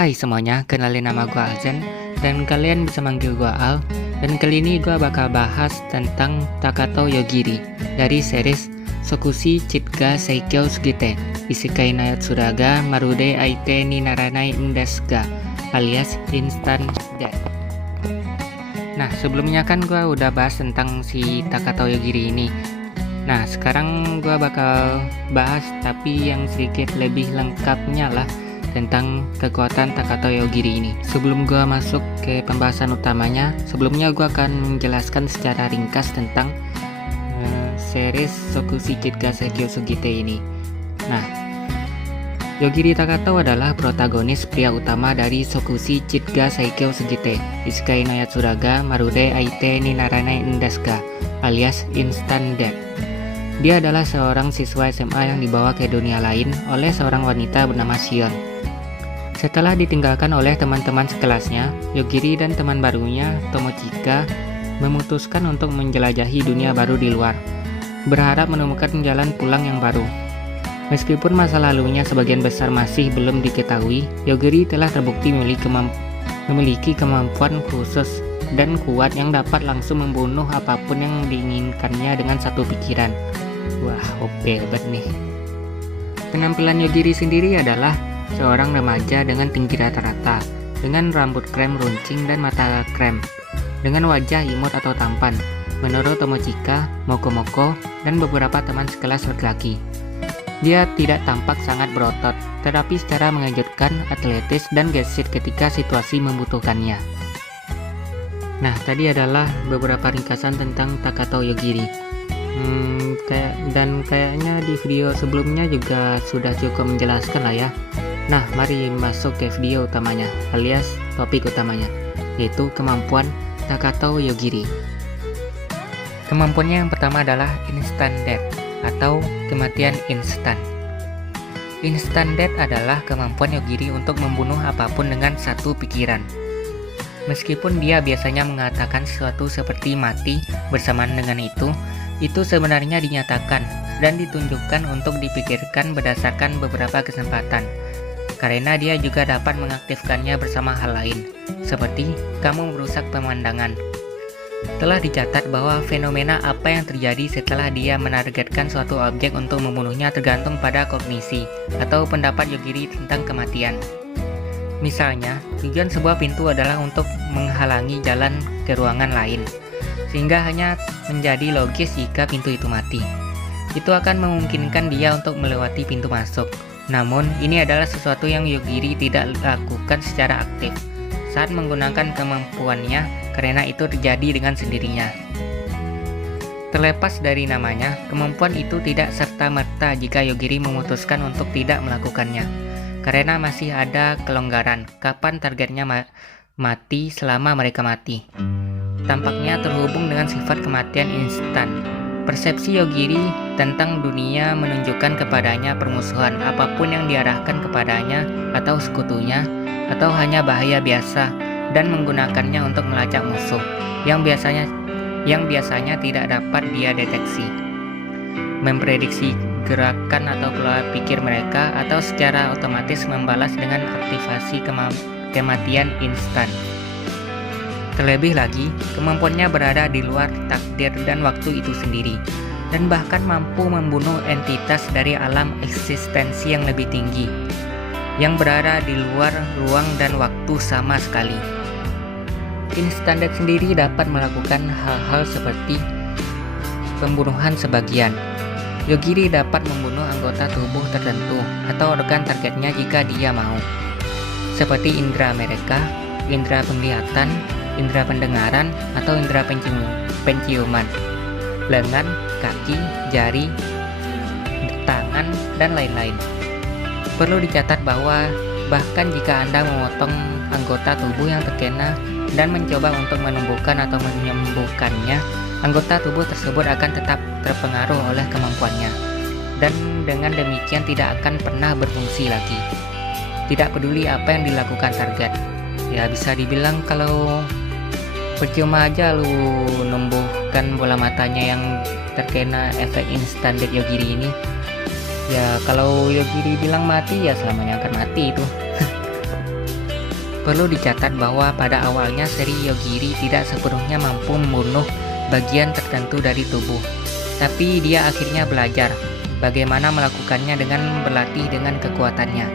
Hai semuanya, kenalin nama gue Azen dan kalian bisa manggil gue Al. Dan kali ini gue bakal bahas tentang Takato Yogiri dari series Sokushi Chitga Seikyo Sugite Isekai no Yatsuraga Marude Aite ni Naranai n desu ga alias Instant Death. Nah, sebelumnya kan gue udah bahas tentang si Takato Yogiri ini. Nah, sekarang gue bakal bahas tapi yang sedikit lebih lengkapnya lah tentang kekuatan Takato Yogiri ini. Sebelum gue masuk ke pembahasan utamanya, sebelumnya gue akan menjelaskan secara ringkas tentang series Sokushi Chitga Seikyo Sugite ini. Nah, Yogiri Takato adalah protagonis pria utama dari Sokushi Chitga Seikyo Sugite Isekai no Yatsuraga Marude Aite ni Naranai n desu ga alias Instant Death. Dia adalah seorang siswa SMA yang dibawa ke dunia lain oleh seorang wanita bernama Shion. Setelah ditinggalkan oleh teman-teman sekelasnya, Yogiri dan teman barunya, Tomochika, memutuskan untuk menjelajahi dunia baru di luar, berharap menemukan jalan pulang yang baru. Meskipun masa lalunya sebagian besar masih belum diketahui, Yogiri telah terbukti memiliki kemampuan khusus dan kuat yang dapat langsung membunuh apapun yang diinginkannya dengan satu pikiran. Wah, OP banget nih. Penampilan Yogiri sendiri adalah seorang remaja dengan tinggi rata-rata, dengan rambut krem runcing dan mata krem, dengan wajah imut atau tampan, menurut Tomochika, Mokomoko, dan beberapa teman sekelas laki-laki. Dia tidak tampak sangat berotot, tetapi secara mengejutkan, atletis, dan gesit ketika situasi membutuhkannya. Nah, tadi adalah beberapa ringkasan tentang Takato Yogiri. Dan kayaknya di video sebelumnya juga sudah cukup menjelaskan lah ya. Nah, mari masuk ke video utamanya, alias topik utamanya, yaitu kemampuan Takato Yogiri. Kemampuannya yang pertama adalah Instant Death, atau kematian instan. Instant Death adalah kemampuan Yogiri untuk membunuh apapun dengan satu pikiran. Meskipun dia biasanya mengatakan sesuatu seperti mati bersamaan dengan itu sebenarnya dinyatakan dan ditunjukkan untuk dipikirkan berdasarkan beberapa kesempatan. Karena dia juga dapat mengaktifkannya bersama hal lain, seperti kamu merusak pemandangan. Telah dicatat bahwa fenomena apa yang terjadi setelah dia menargetkan suatu objek untuk membunuhnya tergantung pada kognisi atau pendapat Yogiri tentang kematian. Misalnya, tujuan sebuah pintu adalah untuk menghalangi jalan ke ruangan lain, sehingga hanya menjadi logis jika pintu itu mati. Itu akan memungkinkan dia untuk melewati pintu masuk. Namun, ini adalah sesuatu yang Yogiri tidak lakukan secara aktif saat menggunakan kemampuannya, karena itu terjadi dengan sendirinya. Terlepas dari namanya, kemampuan itu tidak serta-merta jika Yogiri memutuskan untuk tidak melakukannya, karena masih ada kelonggaran kapan targetnya mati selama mereka mati. Tampaknya terhubung dengan sifat kematian instan. Persepsi Yogiri tentang dunia menunjukkan kepadanya permusuhan apapun yang diarahkan kepadanya atau sekutunya, atau hanya bahaya biasa, dan menggunakannya untuk melacak musuh yang biasanya tidak dapat dia deteksi, memprediksi gerakan atau pola pikir mereka, atau secara otomatis membalas dengan aktivasi kematian instan. Terlebih lagi, kemampuannya berada di luar takdir dan waktu itu sendiri, dan bahkan mampu membunuh entitas dari alam eksistensi yang lebih tinggi, yang berada di luar ruang dan waktu sama sekali. Instant Death sendiri dapat melakukan hal-hal seperti pembunuhan sebagian. Yogiri dapat membunuh anggota tubuh tertentu atau organ targetnya jika dia mau, seperti indera mereka, indera penglihatan, indera pendengaran, atau indera penciuman, lengan, kaki, jari, tangan, dan lain-lain. Perlu dicatat bahwa bahkan jika Anda memotong anggota tubuh yang terkena dan mencoba untuk menumbuhkan atau menyembuhkannya, anggota tubuh tersebut akan tetap terpengaruh oleh kemampuannya, dan dengan demikian tidak akan pernah berfungsi lagi. Tidak peduli apa yang dilakukan target. Ya, bisa dibilang kalau percuma aja lu numbuhkan bola matanya yang terkena efek instant death Yogiri ini. Ya kalau Yogiri bilang mati, ya selamanya akan mati itu. Perlu dicatat bahwa pada awalnya seri Yogiri tidak sepenuhnya mampu membunuh bagian tertentu dari tubuh, tapi dia akhirnya belajar bagaimana melakukannya dengan berlatih dengan kekuatannya.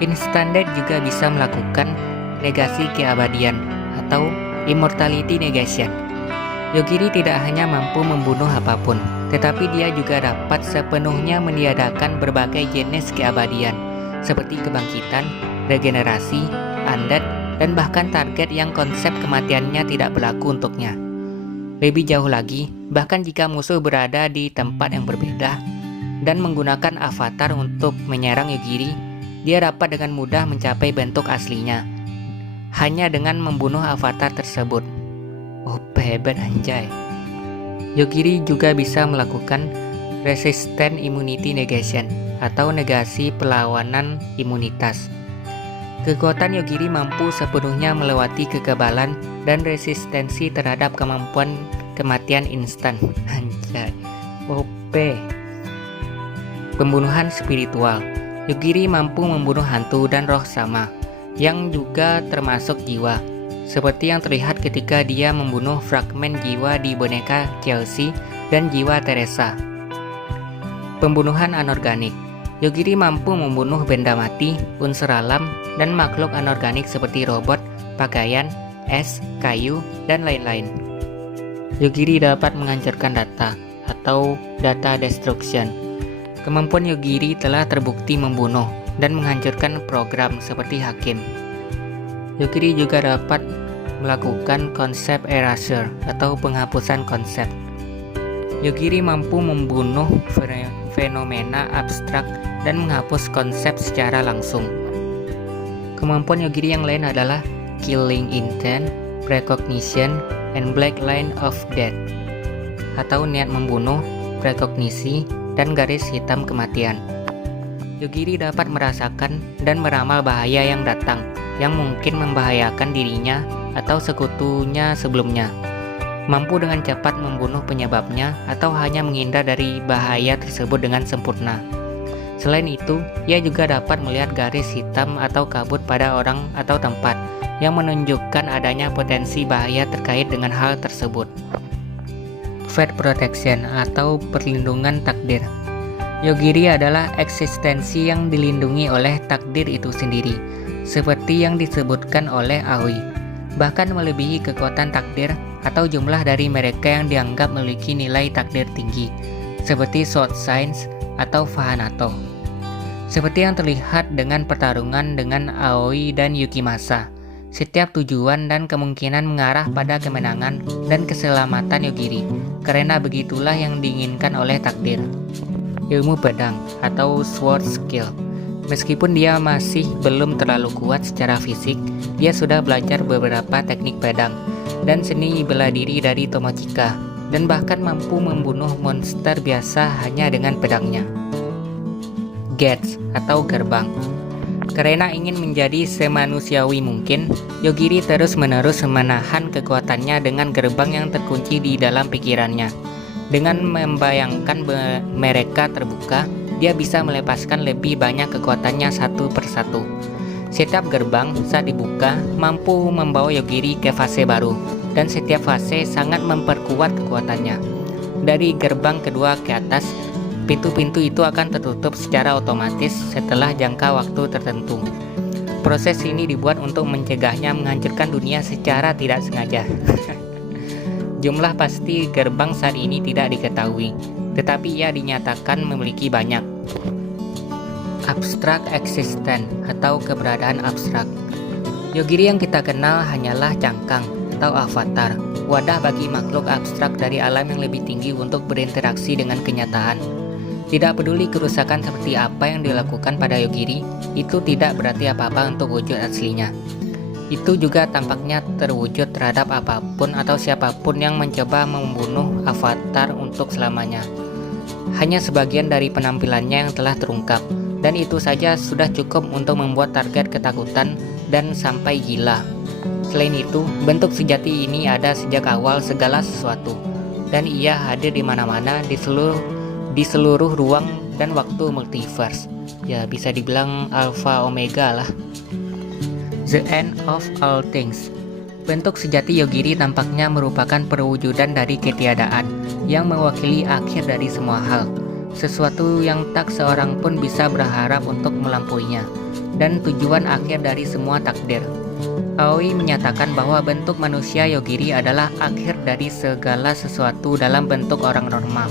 Instant Death juga bisa melakukan negasi keabadian atau immortality negation. Yogiri tidak hanya mampu membunuh apapun, tetapi dia juga dapat sepenuhnya meniadakan berbagai jenis keabadian, seperti kebangkitan, regenerasi, undead, dan bahkan target yang konsep kematiannya tidak berlaku untuknya. Lebih jauh lagi, bahkan jika musuh berada di tempat yang berbeda dan menggunakan avatar untuk menyerang Yogiri, dia dapat dengan mudah mencapai bentuk aslinya hanya dengan membunuh avatar tersebut. Oh, hebat anjay. Yogiri juga bisa melakukan resistant immunity negation atau negasi perlawanan imunitas. Kekuatan Yogiri mampu sepenuhnya melewati kekebalan dan resistensi terhadap kemampuan kematian instan. Anjay, OP. Pembunuhan spiritual. Yogiri mampu membunuh hantu dan roh sama, yang juga termasuk jiwa, seperti yang terlihat ketika dia membunuh fragmen jiwa di boneka Chelsea dan jiwa Teresa. Pembunuhan anorganik. Yogiri mampu membunuh benda mati, unsur alam, dan makhluk anorganik seperti robot, pakaian, es, kayu, dan lain-lain. Yogiri dapat menghancurkan data atau data destruction. Kemampuan Yogiri telah terbukti membunuh dan menghancurkan program seperti Hakim. Yogiri juga dapat melakukan konsep erasure atau penghapusan konsep. Yogiri mampu membunuh fenomena abstrak dan menghapus konsep secara langsung. Kemampuan Yogiri yang lain adalah Killing Intent, Precognition, and Black Line of Death, atau niat membunuh, prekognisi, dan garis hitam kematian. Yogiri dapat merasakan dan meramal bahaya yang datang, yang mungkin membahayakan dirinya atau sekutunya sebelumnya. Mampu dengan cepat membunuh penyebabnya atau hanya menghindar dari bahaya tersebut dengan sempurna. Selain itu, ia juga dapat melihat garis hitam atau kabut pada orang atau tempat yang menunjukkan adanya potensi bahaya terkait dengan hal tersebut. Fate Protection atau perlindungan takdir. Yogiri adalah eksistensi yang dilindungi oleh takdir itu sendiri, seperti yang disebutkan oleh Aoi, bahkan melebihi kekuatan takdir atau jumlah dari mereka yang dianggap memiliki nilai takdir tinggi, seperti Sword Signs atau Fahanato. Seperti yang terlihat dengan pertarungan dengan Aoi dan Yukimasa, setiap tujuan dan kemungkinan mengarah pada kemenangan dan keselamatan Yogiri, karena begitulah yang diinginkan oleh takdir. Ilmu pedang atau sword skill. Meskipun dia masih belum terlalu kuat secara fisik, dia sudah belajar beberapa teknik pedang dan seni bela diri dari Tomochika, dan bahkan mampu membunuh monster biasa hanya dengan pedangnya. Gates atau gerbang. Karena ingin menjadi semanusiawi mungkin, Yogiri terus-menerus menahan kekuatannya dengan gerbang yang terkunci di dalam pikirannya. Dengan membayangkan mereka terbuka, dia bisa melepaskan lebih banyak kekuatannya satu persatu. Setiap gerbang saat dibuka mampu membawa Yogiri ke fase baru, dan setiap fase sangat memperkuat kekuatannya. Dari gerbang kedua ke atas, pintu-pintu itu akan tertutup secara otomatis setelah jangka waktu tertentu. Proses ini dibuat untuk mencegahnya menghancurkan dunia secara tidak sengaja. Jumlah pasti gerbang saat ini tidak diketahui, tetapi ia dinyatakan memiliki banyak. Abstrak existence atau keberadaan abstrak. Yogiri yang kita kenal hanyalah cangkang atau avatar, wadah bagi makhluk abstrak dari alam yang lebih tinggi untuk berinteraksi dengan kenyataan. Tidak peduli kerusakan seperti apa yang dilakukan pada Yogiri, itu tidak berarti apa-apa untuk wujud aslinya. Itu juga tampaknya terwujud terhadap apapun atau siapapun yang mencoba membunuh avatar untuk selamanya. Hanya sebagian dari penampilannya yang telah terungkap, dan itu saja sudah cukup untuk membuat target ketakutan dan sampai gila. Selain itu, bentuk sejati ini ada sejak awal segala sesuatu, dan ia hadir di mana-mana di seluruh ruang dan waktu multiverse. Ya bisa dibilang alpha omega lah. The end of all things. Bentuk sejati Yogiri tampaknya merupakan perwujudan dari ketiadaan yang mewakili akhir dari semua hal, sesuatu yang tak seorang pun bisa berharap untuk melampauinya, dan tujuan akhir dari semua takdir. Aoi menyatakan bahwa bentuk manusia Yogiri adalah akhir dari segala sesuatu dalam bentuk orang normal.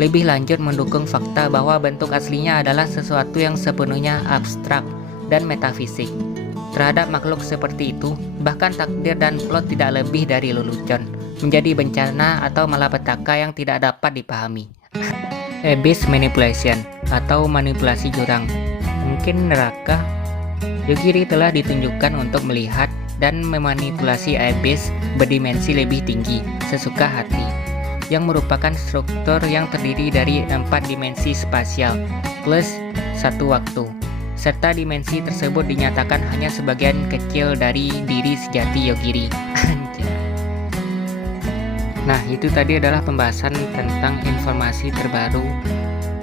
Lebih lanjut mendukung fakta bahwa bentuk aslinya adalah sesuatu yang sepenuhnya abstrak dan metafisik. Terhadap makhluk seperti itu, bahkan takdir dan plot tidak lebih dari lelucon, menjadi bencana atau malapetaka yang tidak dapat dipahami. Abyss manipulation atau manipulasi jurang, mungkin neraka. Yogiri telah ditunjukkan untuk melihat dan memanipulasi abyss berdimensi lebih tinggi sesuka hati, yang merupakan struktur yang terdiri dari 4 dimensi spasial plus 1 waktu, serta dimensi tersebut dinyatakan hanya sebagian kecil dari diri sejati Yogiri. Nah, itu tadi adalah pembahasan tentang informasi terbaru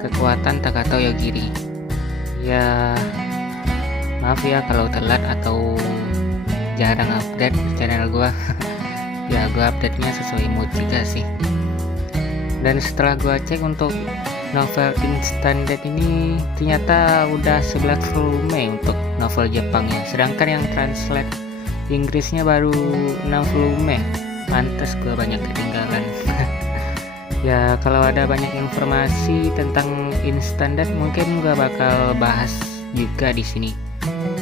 kekuatan Takato Yogiri. Ya, maaf ya kalau telat atau jarang update channel gua. Ya, gua update-nya sesuai mood juga sih. Dan setelah gua cek untuk novel Instant Death ini ternyata udah 11 volume untuk novel Jepangnya, sedangkan yang translate Inggrisnya baru 6 volume. Pantes gue banyak ketinggalan. Ya, kalau ada banyak informasi tentang Instant Death mungkin gue bakal bahas juga di sini.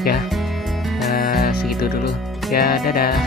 Ya, segitu dulu. Ya, dadah.